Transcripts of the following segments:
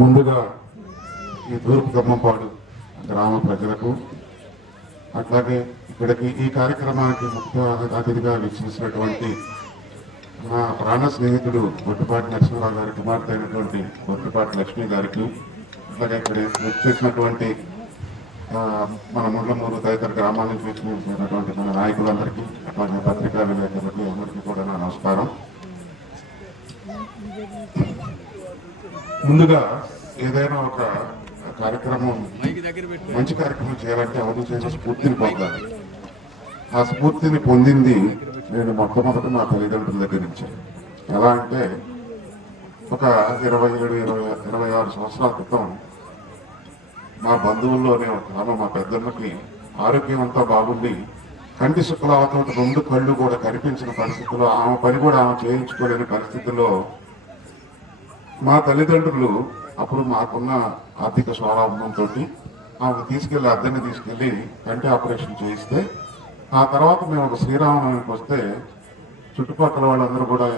ముందుగా ఈ తూర్పు గమ్మంపాడు గ్రామ ప్రజలకు, అట్లాగే ఇక్కడికి ఈ కార్యక్రమానికి ముఖ్య అతిథిగా వీక్షించినటువంటి మా ప్రాణ స్నేహితుడు బొట్టుపాటి నరసింహరావు గారి కుమార్తె అయినటువంటి బొట్టుపాటి లక్ష్మి గారికి, అట్లాగే ఇక్కడ వచ్చేసినటువంటి మన ముండ్లమూరు తదితర గ్రామాల నుంచి వచ్చినటువంటి మన నాయకులందరికీ, అట్లాగే పత్రికా విలేకరులకి అందరికీ కూడా నా నమస్కారం. ముందుగా ఏదైనా ఒక కార్యక్రమం మంచి కార్యక్రమం చేయాలంటే అవధి చేసే స్ఫూర్తిని పొందాలి. ఆ స్ఫూర్తిని పొందింది నేను మొట్టమొదటి మా తల్లిదండ్రుల దగ్గర నుంచి. ఎలా అంటే ఒక 27-26 సంవత్సరాల క్రితం మా బంధువుల్లోనే ఒక ఆమె మా పెద్దమ్మకి ఆరోగ్యం అంతా బాగుండి కంటి శుక్లావతం 2 కళ్ళు కూడా కనిపించిన పరిస్థితుల్లో, ఆమె పని కూడా ఆమె చేయించుకోలేని పరిస్థితుల్లో మా తల్లిదండ్రులు అప్పుడు మాకున్న ఆర్థిక స్వావలంబనంతో ఆమె తీసుకెళ్లి అద్దెని తీసుకెళ్లి కంటి ఆపరేషన్ చేయిస్తే, ఆ తర్వాత మేము ఒక శ్రీరామనవమికి వస్తే చుట్టుపక్కల వాళ్ళందరూ కూడా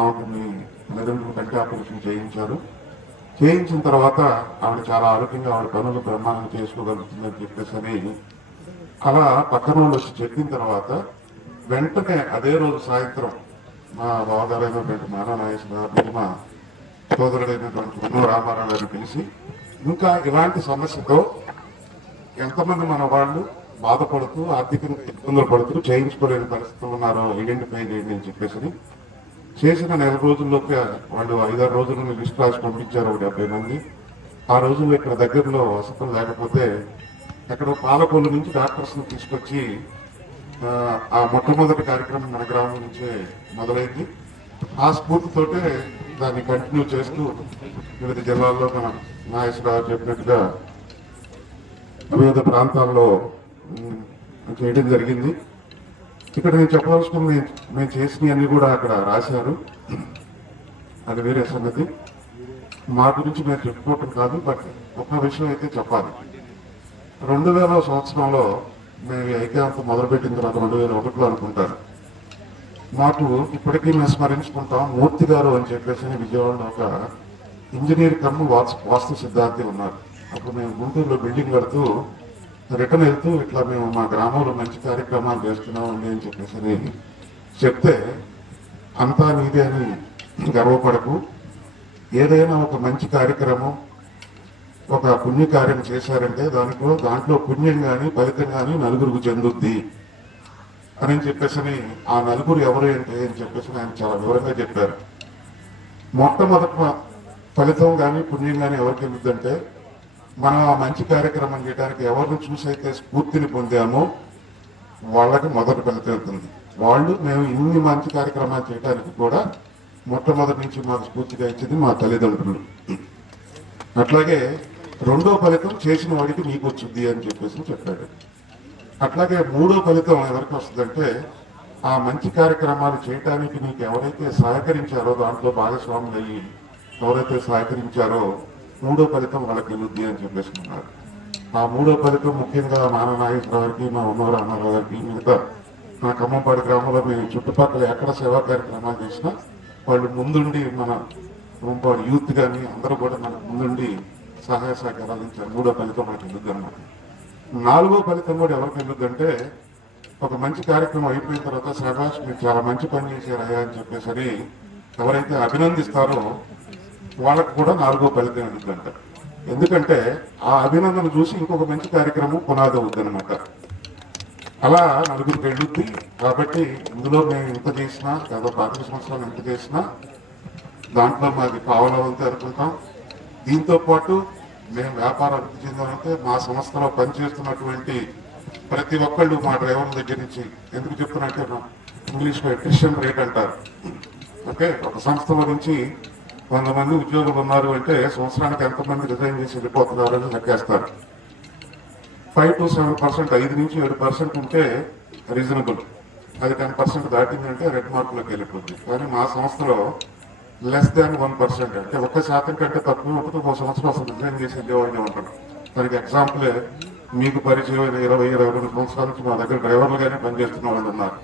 ఆమెకు మీ తల్లిదండ్రులు కంటి ఆపరేషన్ చేయించారు, చేయించిన తర్వాత ఆవిడ చాలా ఆరోగ్యంగా ఆవిడ పనులు బ్రహ్మాండంగా చేసుకోగలుగుతుందని చెప్పేసి అలా పక్కన వాళ్ళు వచ్చి చెప్పిన తర్వాత వెంటనే అదే రోజు సాయంత్రం మా బావగారైనటువంటి మానా నాగేశ్వర మా సోదరుడైనటువంటి ఉన్నో రామారావు గారిని పిలిచి, ఇంకా ఇలాంటి సమస్యతో ఎంతమంది మన వాళ్ళు బాధపడుతూ ఆర్థికంగా ఇబ్బందులు పడుతూ చేయించుకోలేని పరిస్థితులు ఉన్నారో ఐడెంటిఫై చేయండి అని చెప్పేసి చేసిన 1 రోజుల్లోకి వాళ్ళు 5-6 రోజులు లిస్ట్ రాసి పంపించారు. ఒక 70 మంది. ఆ రోజుల్లో ఇక్కడ దగ్గరలో వసతులు లేకపోతే ఎక్కడో పాలకొల్లు నుంచి డాక్టర్స్ని తీసుకొచ్చి ఆ మొట్టమొదటి కార్యక్రమం మన గ్రామం నుంచే మొదలైంది. ఆ స్ఫూర్తితోటే దాన్ని కంటిన్యూ చేస్తూ వివిధ జిల్లాల్లో మన నాగేశ్వరరావు చెప్పినట్టుగా వివిధ ప్రాంతాల్లో చేయడం జరిగింది. ఇక్కడ నేను చెప్పవలసిన మేము చేసినవన్నీ కూడా అక్కడ రాశారు. అది వేరే సంగతి. మా గురించి మేము చెప్పుకోవటం కాదు, బట్ ఒక విషయం అయితే చెప్పాలి. 2000 సంవత్సరంలో మేము ఐక్యాంతం మొదలుపెట్టిన తర్వాత 2001లో అనుకుంటాను, మాకు ఇప్పటికీ మేము స్మరించుకుంటాం మూర్తి గారు అని చెప్పేసి విజయవాడలో ఒక ఇంజనీర్ కమ్ వాస్తు సిద్ధాంతి ఉన్నారు. అప్పుడు మేము గుంటూరులో బిల్డింగ్ కడుతూ రిటర్న్ వెళ్తూ ఇట్లా మేము మా గ్రామంలో మంచి కార్యక్రమాలు చేస్తున్నామండి అని చెప్పేసి చెప్తే, అంతా నీదే అని గర్వపడకు, ఏదైనా ఒక మంచి కార్యక్రమం ఒక పుణ్యకార్యం చేశారంటే దాంట్లో పుణ్యం కానీ ఫలితం కానీ నలుగురికి చెందుద్ది అని చెప్పేసి, ఆ నలుగురు ఎవరు ఏంటి అని చెప్పేసి ఆయన చాలా వివరంగా చెప్పారు. మొట్టమొదటి ఫలితం కానీ పుణ్యం కానీ ఎవరికి వెళ్తుందంటే, మనం ఆ మంచి కార్యక్రమం చేయడానికి ఎవరిని చూసైతే స్ఫూర్తిని పొందామో వాళ్ళకి మొదటి ఫలితం వెళ్తుంది. వాళ్ళు మేము ఇన్ని మంచి కార్యక్రమాలు చేయడానికి కూడా మొట్టమొదటి నుంచి మాకు స్ఫూర్తిగా ఇచ్చింది మా తల్లిదండ్రులు. అట్లాగే 2వ ఫలితం చేసిన వాడికి మీకు వచ్చింది అని చెప్పేసి చెప్పాడు. అట్లాగే 3వ ఫలితం ఎవరికి వస్తుందంటే, ఆ మంచి కార్యక్రమాలు చేయటానికి నీకు ఎవరైతే సహకరించారో, దాంట్లో భాగస్వాములు అయ్యి ఎవరైతే సహకరించారో 3వ ఫలితం వాళ్ళకి వెళ్ళుద్ది అని చెప్పేసి ఉన్నారు. ఆ 3వ ఫలితం ముఖ్యంగా మానా నాగేశ్వరరావు గారికి, మా ఉన్నవారు అన్నారావు గారికి, మిగతా మా ఖమ్మంపాడు గ్రామంలో మేము చుట్టుపక్కల ఎక్కడ సేవా కార్యక్రమాలు చేసినా వాళ్ళు ముందుండి మన ఖమ్మంపాడు యూత్ కానీ అందరూ కూడా మనకు ముందుండి సహాయ సహకారాలు ఇచ్చారు. 3వ ఫలితం మనకి వెళ్ళుద్ది అన్నమాట. 4వ ఫలితం కూడా ఎవరికి వెళ్ళుద్దంటే, ఒక మంచి కార్యక్రమం అయిపోయిన తర్వాత శ్రభాష్ మీరు చాలా మంచి పని చేశారయ్యా అని చెప్పేసి ఎవరైతే అభినందిస్తారో వాళ్ళకు కూడా 4వ ఫలితం వెళ్ళుద్దంట. ఎందుకంటే ఆ అభినందన చూసి ఇంకొక మంచి కార్యక్రమం పునాది అవుద్దనమాట. అలా నలుగురికి వెళ్ళుద్ది. కాబట్టి ఇందులో మేము ఇంత చేసినా, ఏదో 25 సంవత్సరాలు ఎంత చేసినా దాంట్లో మాది పావలవంతే అనుకుంటాం. దీంతో పాటు మేము వ్యాపారం అభివృద్ధి చెందామంటే మా సంస్థలో పనిచేస్తున్నటువంటి ప్రతి ఒక్కళ్ళు మా డ్రైవర్ల దగ్గర నుంచి, ఎందుకు చెప్తున్నట్టే ఇంగ్లీష్లో అట్రిషన్ రేట్ అంటారు. ఓకే, ఒక సంస్థలో నుంచి 100 మంది ఉద్యోగులు ఉన్నారు అంటే సంవత్సరానికి ఎంతమంది రిజైన్ చేసి వెళ్ళిపోతున్నారు అని లెక్కేస్తారు. 5 to 7%, 5 నుంచి 7% ఉంటే రీజనబుల్. అది 10% దాటిందంటే రెడ్ మార్కులోకి వెళ్ళిపోతుంది. కానీ మా సంస్థలో లెస్ దాన్ 1%, అంటే 1% కంటే తక్కువ ఉంటుంది. 1 సంవత్సరం అసలు రిజైన్ చేసి వెళ్ళేవాడిని ఉంటాడు. దానికి ఎగ్జాంపులే మీకు పరిచయం 20-22 సంవత్సరాల నుంచి మా దగ్గర డ్రైవర్లుగానే పనిచేస్తున్న వాళ్ళు ఉన్నారు.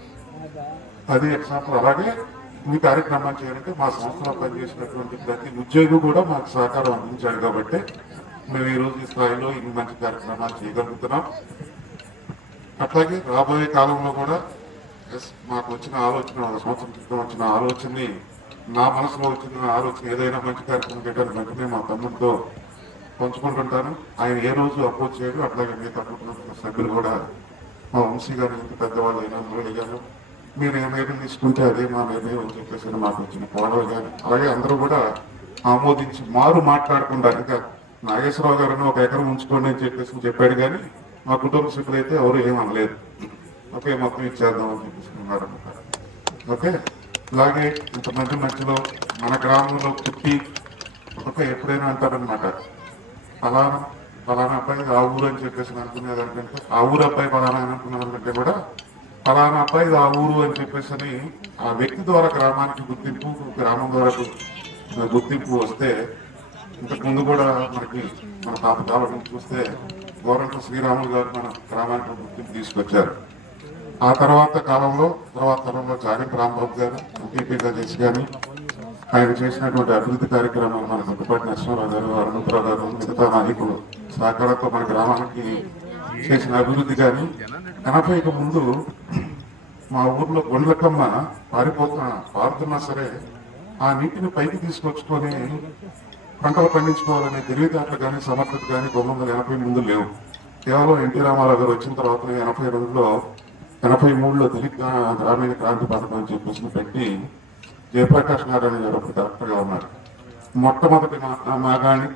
అది ఎగ్జాంపుల్. అలాగే ఈ కార్యక్రమాలు చేయాలంటే మా సంస్థలో పనిచేసినటువంటి ప్రతి ఉద్యోగి కూడా మాకు సహకారం అందించాడు కాబట్టి మేము ఈ రోజు ఈ స్థాయిలో ఇన్ని మంచి కార్యక్రమాలు చేయగలుగుతున్నాం. అట్లాగే రాబోయే కాలంలో కూడా మాకు వచ్చిన ఆలోచన, 1 సంవత్సరం క్రితం వచ్చిన ఆలోచనని, నా మనసులో వచ్చిన ఆలోచన ఏదైనా మంచి కార్యక్రమం చేయడానికి వెంటనే మా తమ్ముడితో పంచుకుంటుంటాను. ఆయన ఏ రోజు అపోజ్ చేయడు. అట్లాగే మిగతా కుటుంబ సభ్యులు కూడా, మా వంశీ గారు ఎంత పెద్దవాళ్ళు అయినా, మురళి గారు, మీరు ఏ నిర్ణయం తీసుకుంటే అదే మా నిర్ణయం అని చెప్పేసి మాకు వచ్చిన కోడలు కానీ, అలాగే అందరూ కూడా ఆమోదించి మాట్లాడకుండా, ఇంకా నాగేశ్వరరావు గారిని 1 ఎకరం ఉంచుకోండి అని చెప్పేసి చెప్పాడు, కానీ మా కుటుంబ సభ్యులు అయితే ఎవరు ఏమనలేదు. ఓకే, మొత్తం ఇచ్చేద్దాం అని చెప్పేసి అన్నమాట. ఓకే, అలాగే ఇంతమంది మధ్యలో మన గ్రామంలో పుట్టి ఎప్పుడైనా అంటారనమాట, ఫలానా అబ్బాయి ఆ ఊరు అని చెప్పేసి అనుకునేదానికంటే, ఆ ఊరు అబ్బాయి ఫలానా అని అనుకునేదానికంటే కూడా ఫలానా అబ్బాయి ఆ ఊరు అని చెప్పేసి అని ఆ వ్యక్తి ద్వారా గ్రామానికి గుర్తింపు, గ్రామం ద్వారా గుర్తింపు వస్తే, ఇంతకుముందు కూడా మనకి మన తాత చూస్తే గోరంట్ల శ్రీరాములు గారు మన గ్రామానికి గుర్తింపు తీసుకొచ్చారు. ఆ తర్వాత తరంలో జాగంటి రాంబాబు గారు ఎంపీపీగా చేసి కానీ ఆయన చేసినటువంటి అభివృద్ధి కార్యక్రమాలు, మన ముట్టుపాటి నరసింహారావు గారు, అరుణపురావు గారు, మిగతా నాయకులు సహకారంతో మన గ్రామానికి చేసిన అభివృద్ధి కానీ, 80కి ముందు మా ఊర్లో గొండ్లకమ్మ పారుతున్నా సరే ఆ నీటిని పైకి తీసుకొచ్చుకొని పంటలు పండించుకోవాలనే తెలివితేటలు కానీ, సమర్థత కానీ 1980 ముందు లేవు. కేవలం ఎన్టీ రామారావు గారు వచ్చిన తర్వాత 83లో గ్రామీణ క్రాంతి పథకం అని చెప్పేసి పెట్టి జయప్రకాష్ నారాయణ గారు అప్పుడు కలెక్టర్గా ఉన్నారు. మొట్టమొదటి మాగాణి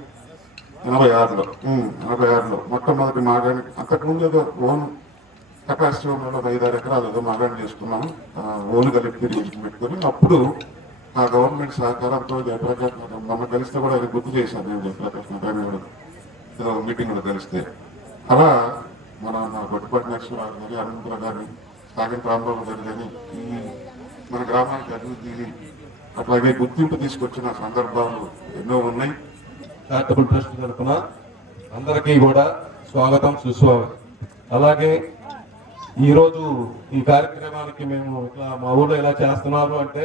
86లో మొట్టమొదటి మాగాణి, అంతకుముందు ఏదో ఓన్ కెపాసిటీ ఉన్న 5-6 ఎకరాలు ఏదో మాగాణి చేసుకున్నాము, ఓన్ కలిపి పెట్టుకుని. అప్పుడు ఆ గవర్నమెంట్ సహకారంతో జయప్రకాష్ మొన్న కలిస్తే కూడా అది గుర్తు చేశాను నేను, జయప్రకాష్ నారాయణ గారు ఏదో మీటింగ్లో కలిస్తే. అలా మన గొడ్డుపాటి నరసింహారావు గారి, అనంతరావు గారి, సాగంటి రాంబాబు గారు కానీ ఈ మన గ్రామానికి అభివృద్ధి అట్లాగే గుర్తింపు తీసుకొచ్చిన సందర్భాలు ఎన్నో ఉన్నాయి. చారిటబుల్ ట్రస్ట్ తరఫున అందరికీ కూడా స్వాగతం, సుస్వాగతం. అలాగే ఈరోజు ఈ కార్యక్రమానికి మేము ఇట్లా మా ఊళ్ళో ఇలా చేస్తున్నారు అంటే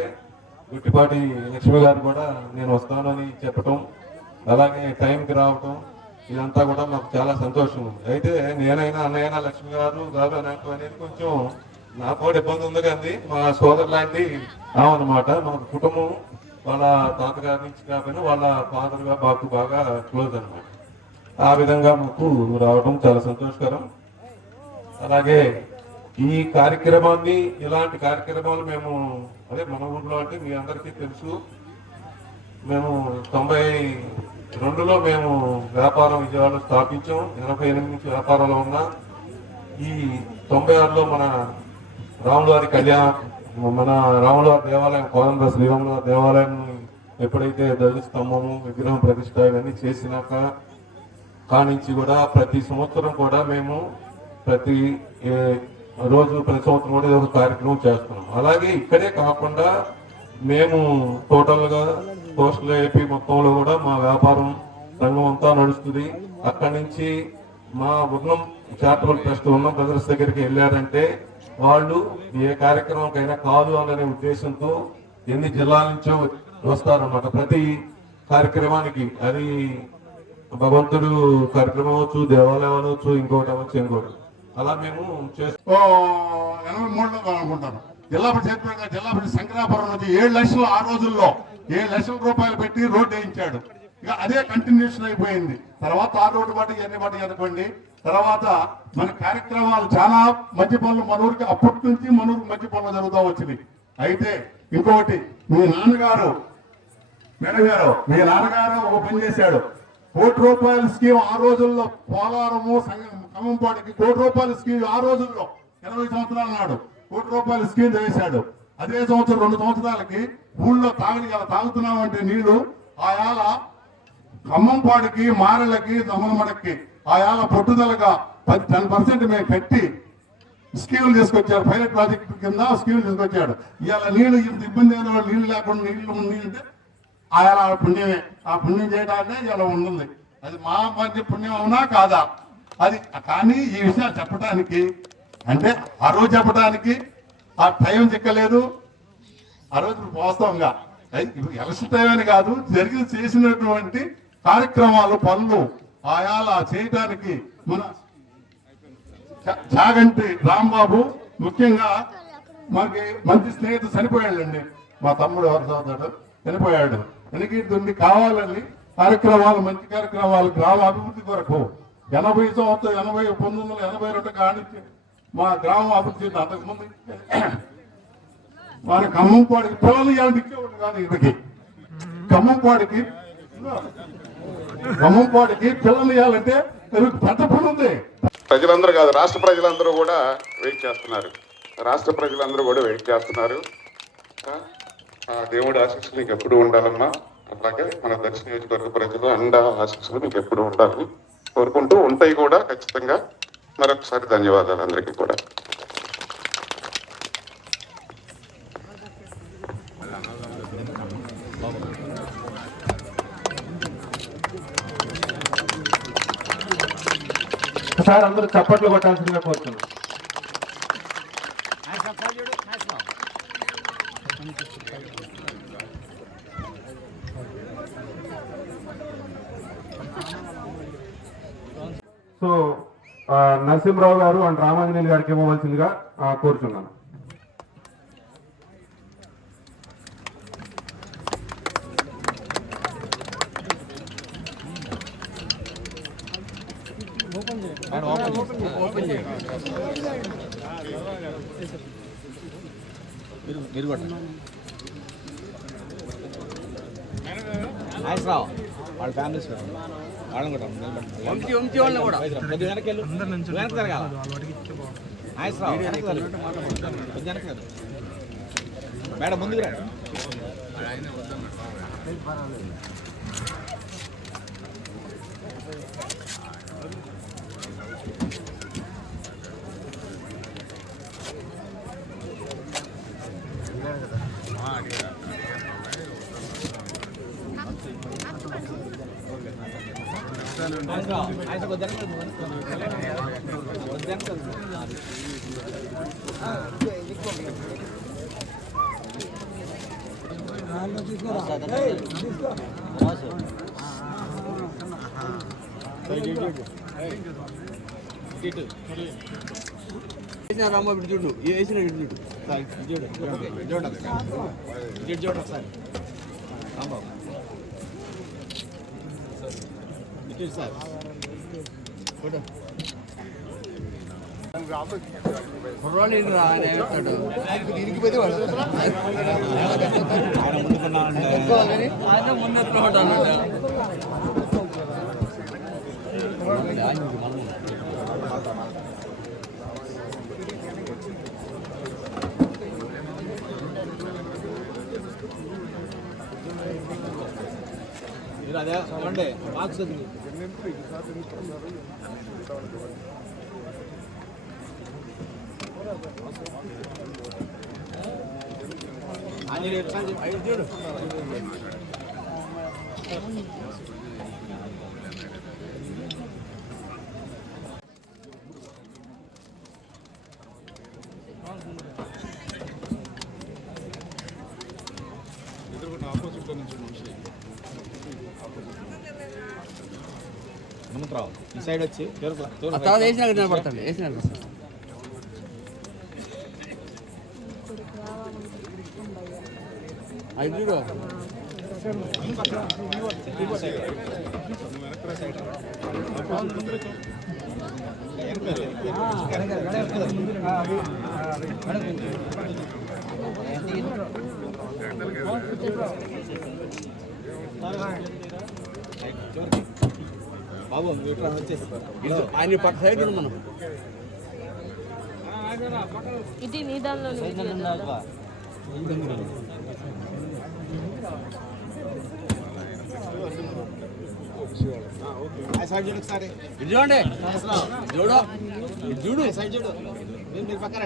గుట్టిపాటి లక్ష్మి గారు కూడా నేను వస్తానని చెప్పటం, అలాగే టైంకి రావటం, ఇదంతా కూడా మాకు చాలా సంతోషం ఉంది. అయితే నేనైనా అన్నయ్యనా లక్ష్మి గారు అనేది కొంచెం నాకు కూడా ఇబ్బంది ఉంది, కానీ మా సోదరు లాంటి అనమాట. మా కుటుంబం వాళ్ళ తాతగారి నుంచి కాకపోయినా వాళ్ళ ఫాదర్గా మాకు బాగా క్లోజ్ అనమాట. ఆ విధంగా మాకు రావడం చాలా సంతోషకరం. అలాగే ఈ కార్యక్రమాన్ని, ఇలాంటి కార్యక్రమాలు మేము మన ఊర్లో అంటే మీ అందరికీ తెలుసు, మేము 92లో మేము వ్యాపారం విజయవాడలో స్థాపించాం. 88 నుంచి వ్యాపారంలో ఉన్నా. ఈ 96లో మన రాములవారి మన రాములవారి దేవాలయం, కోదండ శ్రీరాములవారి దేవాలయం ఎప్పుడైతే ధ్వజస్తంభము, విగ్రహం ప్రతిష్ట ఇవన్నీ చేసినాక కానించి కూడా ప్రతి సంవత్సరం కూడా మేము ప్రతి సంవత్సరం కూడా ఒక కార్యక్రమం చేస్తున్నాం. అలాగే ఇక్కడే కాకుండా మేము టోటల్గా కోస్టల్ ఏపీ మొత్తంలో కూడా మా వ్యాపారం రంగం అంతా నడుస్తుంది. అక్కడి నుంచి మా ఉన్నం చారిటబుల్ ట్రస్ట్ ఉన్నం బ్రదర్స్ దగ్గరికి వెళ్ళారంటే వాళ్ళు ఏ కార్యక్రమంకైనా కాదు అనే ఉద్దేశంతో ఎన్ని జిల్లాల నుంచో వస్తారన్నమాట. ప్రతి కార్యక్రమానికి అది భగవంతుడు కార్యక్రమం అవ్వచ్చు, దేవాలయం అవ్వచ్చు, ఇంకోటి అవ్వచ్చు, ఇంకోటి అలా మేము 83లో అనుకుంటాను జిల్లా పరిషత్ శంకరాపురం నుంచి 7 లక్షలు, ఆ రోజుల్లో 7 లక్షల రూపాయలు పెట్టి రోడ్డు వేయించాడు. ఇక అదే కంటిన్యూషన్ అయిపోయింది. తర్వాత ఆ రోడ్డు బాటి ఎన్ని బాటి అనుకోండి. తర్వాత మన కార్యక్రమాలు చాలా మంచి పనులు మన ఊరికి అప్పటి నుంచి మన ఊరికి మంచి పనులు జరుగుతూ వచ్చినాయి. అయితే ఇంకొకటి, మీ నాన్నగారు ఒక పని చేశాడు. ₹1 స్కీమ్ ఆ రోజుల్లో, పోలారము ఖమ్మంపాటికి ₹1 స్కీమ్ ఆ రోజుల్లో 20 సంవత్సరాల నాడు ₹1 స్కీమ్ చేశాడు. అదే సంవత్సరం 2 సంవత్సరాలకి ఊళ్ళో తాగుతున్నామంటే నీళ్లు ఆయాల ఖమ్మంపాడికి, మారెలకి, దమనమడకి ఆయాల పట్టుదలగా 10% మేము కట్టి స్కీములు తీసుకొచ్చారు. పైలట్ ప్రాజెక్ట్ కింద స్కీములు తీసుకొచ్చాడు. ఇవాళ నీళ్లు ఇంత ఇబ్బంది అయిన నీళ్లు లేకుండా నీళ్లు ఉంది అంటే ఆయన పుణ్యమే. ఆ పుణ్యం చేయడాన్ని ఇలా ఉంటుంది. అది మా మధ్య పుణ్యం అవునా కాదా అది. కానీ ఈ విషయాలు చెప్పడానికి అంటే ఆ రోజు చెప్పడానికి ఆ టైం చిక్కలేదు, ఆ రోజు వాస్తవంగా ఎలక్షన్ టైం అని కాదు, చేసినటువంటి కార్యక్రమాలు పనులు ఆయాల చేయటానికి మన చాగంటి రాంబాబు ముఖ్యంగా మాకి మంచి స్నేహితుడు చనిపోయాడండి. మా తమ్ముడు ఎవరు చదువుతాడు చనిపోయాడు. వెనకీటి కావాలని కార్యక్రమాలు, మంచి కార్యక్రమాలు గ్రామ అభివృద్ధి కొరకు 1982 కానించి మా గ్రామం అభివృద్ధి అంతకుముందు వారి ఖమ్మంపాడికి పిల్లలు ఇవ్వాలని దిక్కేవాడు కాదు. ఇక్కడికి ఖమ్మంపాడికి పిల్లలు ఇవ్వాలంటే పెద్ద పని ఉంది. ప్రజలందరూ కాదు, రాష్ట్ర ప్రజలందరూ కూడా వెయిట్ చేస్తున్నారు. రాష్ట్ర ప్రజలందరూ కూడా వెయిట్ చేస్తున్నారు. ఆ దేవుడి ఆశీస్సులు మీకు ఎప్పుడు ఉండాలమ్మా. అలాగే మన దక్షిణ నియోజకవర్గ ప్రజలు అండ ఆశీస్సులు మీకు ఎప్పుడు ఉండాలని కోరుకుంటూ ఉంటాయి కూడా ఖచ్చితంగా. మరొకసారి ధన్యవాదాలు అందరికీ కూడా. ఒకసారి అందరూ చప్పట్లు కొట్టాల్సిందిగా కోరుతున్నాం. సో నరసింహరావు గారు అండ్ రామాంజనేయులు గారికి ఇవ్వవలసిందిగా కోరుతున్నాను. మీరు కూడా రావు వాళ్ళ ఫ్యామిలీస్ వాళ్ళని కూడా మేడం ముందుకు రా. రామ్మ ఇప్పుడు చూడు వేసిన చూడు చూడు చూడు ఒకసారి రాంబాబు సార్ ఫోటో అదే చూడండి బాక్స్ చూడు హనుమంతరావు ఈ సైడ్ వచ్చి వేసిన నిలబడతాడు వేసిన చూడు బాబు వచ్చేసి ఆయన పక్క సైడ్ మనం ఇది నీ దానిలో సైడ్ చూడు ఒకసారి చూడండి చూడు చూడు సైడ్ చూడు మీరు పక్కన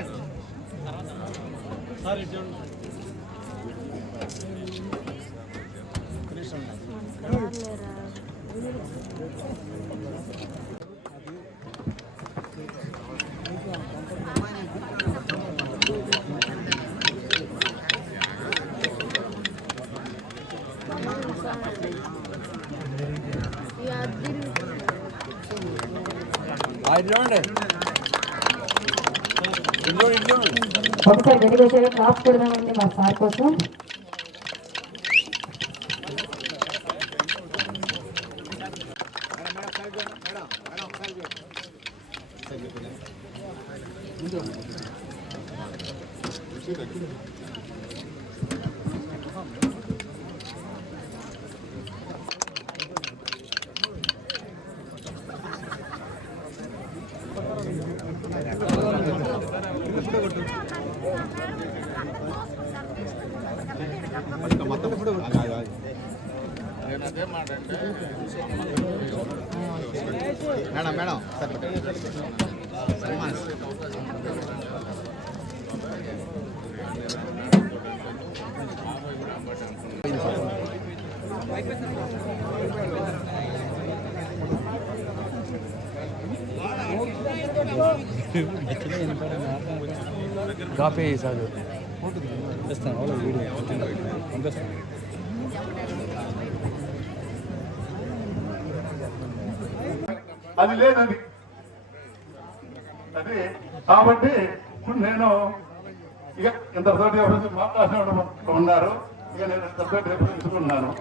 సార్ చూడు ఒకసారి గడివేశాడు క్లాస్ పెడదామండి మా సార్ కోసం. మేడం మేడం కాపీ సార్ ఇస్తాను వీడియో పంపిస్తాను. అది లేదండి. అది కాబట్టి ఇప్పుడు నేను ఇక ఇంతతోటి మాట్లాడిన ఉన్నారు. ఇక నేను ఇంతతోటి తీసుకున్నాను.